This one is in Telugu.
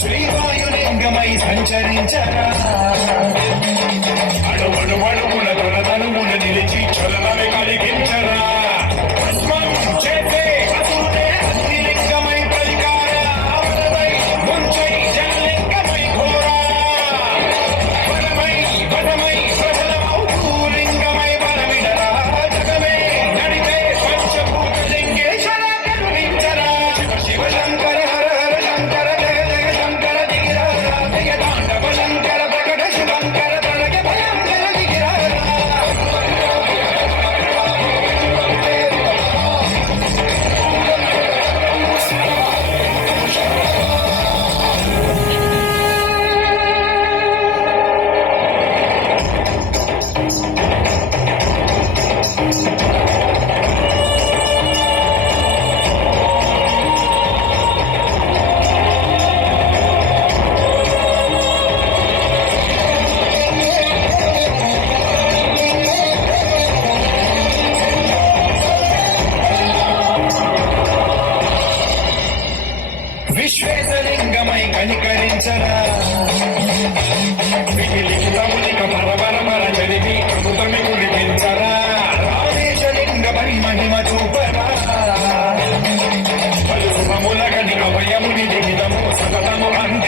శ్రీవాయులింగమై సంచరించరా అడుగుల తొలతనుమున నిలిచి చలనమే కలిగించరా భస్మం చేసే అసురుడే అగ్నిలింగమై పరికార అవరమై ముంచై జలలింగమై ఘోరా వరమై ప్రజలమౌ భూలింగమై బలమిడరా జగమే నడిపే పంచభూత లింగేశ్వర కరుణించరా శివ శివ శంకర హర హర శంకర జయ జయ శంకర దిగిరారా జయ తాండవ శంకర ప్రకట శుభంకర తొలగ భయంకర దిగిరారా విశ్వేశలింగమై కనికరించరా విలిఖితమునిక పరపరపర చదివి అమృతమి కురిపించరా రామేశలింగమై మహిమ చూపరా పలు శుభములగని అభయముని దిగిదము సతతము అంత